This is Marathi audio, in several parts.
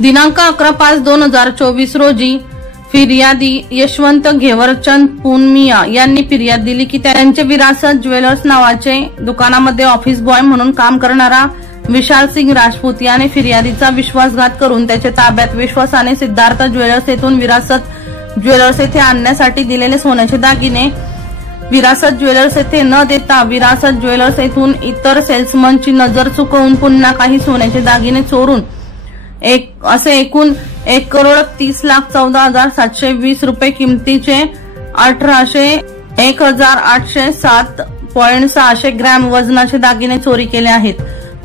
दिनांक 11/5/2024 रोजी फिर्यादी यशवंत घेवरचंद पुनमिया यांनी फिर्याद दिली की त्यांचे विरासत ज्वेलर्स नावाचे दुकानामध्ये ऑफिस बॉय म्हणून काम करणारा विशाल सिंग राजपूत याने फिर्यादीचा विश्वासघात करून त्याच्या ताब्यात विश्वासाने सिद्धार्थ ज्वेलर्स येथून विरासत ज्वेलर्स येथे आणण्यासाठी दिलेले सोन्याचे दागिने विरासत ज्वेलर्स येथे न देता विरासत ज्वेलर्स येथून इतर सेल्समनची नजर चुकवून पुन्हा काही सोन्याचे दागिने चोरून एकूण 1,30,14,720 रुपये किमतीचे 1,807.6 ग्रॅम वजनाचे दागिने चोरी केले आहेत।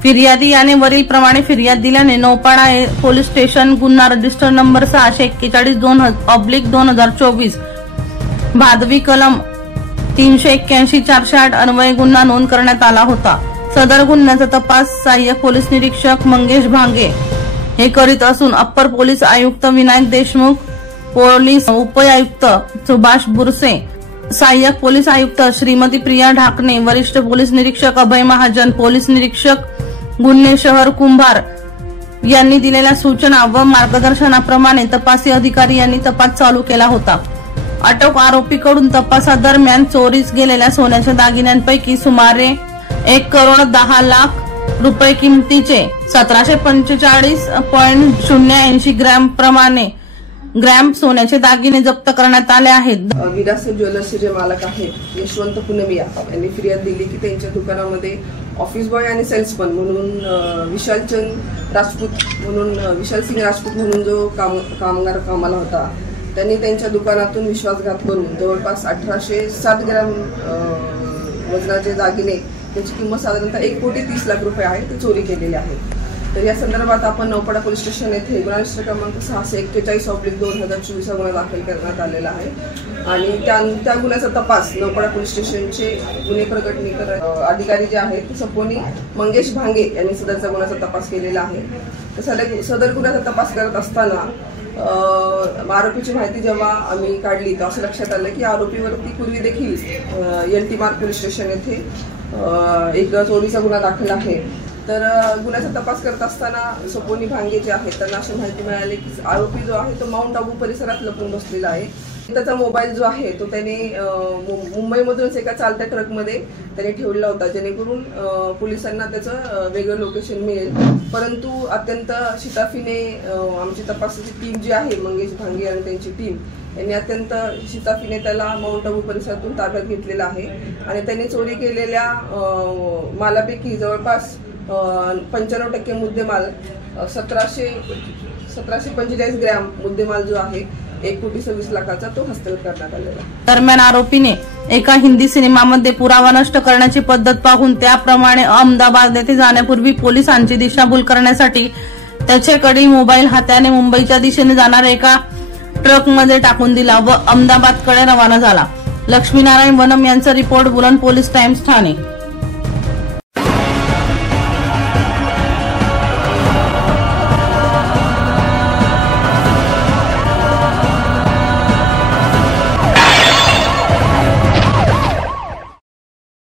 फिर्यादी याने वरील प्रमाणे फिर्याद दिल्याने नौपाडा पोलीस स्टेशन गुन्हा रजिस्टर नंबर 641/2024 भादवी कलम 381-408 अन्वये गुन्हा नोंद करण्यात आला होता। सदर गुन्ह्याचा तपास सहाय्यक पोलीस निरीक्षक मंगेश भांगे हे करीत असून अप्पर पोलीस आयुक्त विनायक देशमुख, पोलीस उपआयुक्त सुभाष बुरसे, सहाय्यक पोलीस आयुक्त श्रीमती प्रिया ढाकणे, वरिष्ठ पोलीस निरीक्षक अभय महाजन, पोलीस निरीक्षक गुन्हे शहर कुंभार यांनी दिलेल्या सूचना व मार्गदर्शनाप्रमाणे तपासी अधिकारी यांनी तपास चालू केला होता। अटक आरोपीकडून तपासादरम्यान चोरीस गेलेल्या सोन्याच्या दागिन्यांपैकी सुमारे 1,10,00,000 रुपये किमतीचे 1,745.080 ग्रॅम सोन्याचे दागिने जप्त करण्यात आले आहेत। विरासत ज्वेलर्सचे जे मालक आहेत यशवंत पुनमिया यांनी फिर्याद दिली की त्यांच्या दुकानामध्ये ऑफिस बॉय आणि सेल्समन म्हणून विशाल सिंग राजपूत म्हणून जो कामगार कामाला होता त्यांनी त्यांच्या दुकानातून विश्वासघात करून जवळपास 1,807 ग्रॅम वजनाचे दागिने त्याची किंमत साधारणतः 1,30,00,000 रुपये आहे ते चोरी केलेले आहेत। तर या संदर्भात आपण नौपाडा पोलीस स्टेशन येथे गुन्हा रजिस्टर क्रमांक 641/2024 गुन्हा दाखल करण्यात आलेला आहे आणि त्या गुन्ह्याचा तपास नौपाडा पोलीस स्टेशनचे गुन्हे प्रकट अधिकारी जे आहेत सपोनी मंगेश भांगे यांनी सदरचा गुन्ह्याचा तपास केलेला आहे। सदर गुन्ह्याचा तपास करत असताना आरोपीची माहिती जेव्हा आम्ही काढली तर असं लक्षात आलं की आरोपीवरती पूर्वी देखील LT मार्ग पोलीस स्टेशन येथे एक चोरीचा गुन्हा दाखल आहे। तर गुन्ह्याचा तपास करत असताना सपोनी भांगे जे आहेत त्यांना अशी माहिती मिळाली की आरोपी जो आहे तो माउंट आबू परिसरात लपून बसलेला आहे। त्याचा मोबाईल जो आहे तो त्याने मुंबईमधूनच एका चालत्या ट्रकमध्ये त्याने ठेवला होता जेणेकरून पोलिसांना त्याचं वेगळं लोकेशन मिळेल। परंतु अत्यंत शिताफीने आमची तपासाची टीम जी आहे मंगेश भांगे आणि त्यांची टीम यांनी अत्यंत शिताफीने त्याला माउंट आबू परिसरातून ताब्यात घेतलेला आहे आणि त्यांनी चोरी केलेल्या मालापैकी जवळपास 95% मुद्देमाल 1,745 ग्रॅम मुद्देमाल जो आहे 1,26,00,000 तो हस्तगत करण्यात आलेला। दरम्यान आरोपीने एका हिंदी सिनेमामध्ये पुरावा नष्ट करण्याची पद्धत पाहून त्याप्रमाणे अहमदाबाद येथे जाण्यापूर्वी पोलिसांची दिशाभूल करण्यासाठी त्याच्याकडील मोबाईल हाताने मुंबईच्या दिशेने जाणाऱ्या एका ट्रकमध्ये टाकून दिला व अहमदाबादकडे रवाना झाला। लक्ष्मीनारायण वनम यांचा रिपोर्ट बुलंद पोलीस टाइम्स ठाणे।